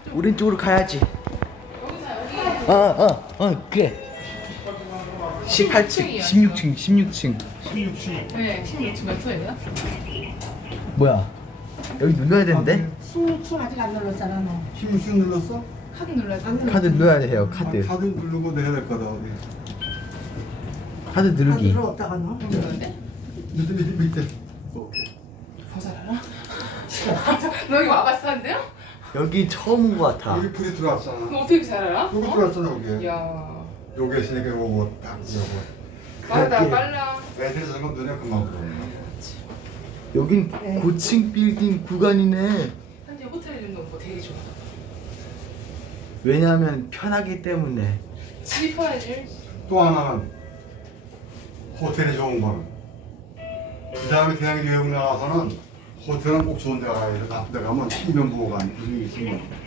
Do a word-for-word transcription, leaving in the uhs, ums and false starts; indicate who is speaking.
Speaker 1: 오른쪽으로 가야지.
Speaker 2: 여기다 여기.
Speaker 1: 어어어 어, 그래. 십팔 층, 십육 층, 십육 층.
Speaker 3: 십육 층.
Speaker 2: 네, 십육 층 몇 초예요?
Speaker 1: 뭐야? 여기 눌러야 되는데?
Speaker 4: 십육 층 아직 안 눌렀잖아 너.
Speaker 3: 십육 층 눌렀어?
Speaker 2: 카드 눌러야 돼.
Speaker 1: 카드 눌러야 돼요.
Speaker 3: 아,
Speaker 1: 카드.
Speaker 3: 카드 누르고 내야 될 거다 어디.
Speaker 1: 카드 누르기.
Speaker 4: 카드를 어디다가 넣어?
Speaker 2: 눌렀는데?
Speaker 3: 밑에 밑에 밑에. 오케이.
Speaker 2: 더 잘하나? 너 여기 와봤어 한데요?
Speaker 1: 여기 처음 온 것 같아.
Speaker 3: 여기 불이 들어왔잖아.
Speaker 2: 너 어떻게 잘 알아?
Speaker 3: 여기 들어왔잖아 여기.
Speaker 2: 야,
Speaker 3: 요게 있으니까 요거 딱 요거.
Speaker 2: 빠르다
Speaker 1: 그렇게.
Speaker 2: 빨라.
Speaker 3: 애들이 저런 거 눈에 금방 들어.
Speaker 1: 여긴 고층 빌딩 구간이네.
Speaker 2: 현재 호텔 이런 거뭐 되게 좋아.
Speaker 1: 왜냐하면 편하기 때문에.
Speaker 2: 집이 편하지.
Speaker 3: 또 하나는 호텔이 좋은 거는 그 다음에 대학에 여행 나가서는 호텔은 꼭 좋은 데 가야 돼. 나쁜 데 가면 신변보호관 이런 게 있으면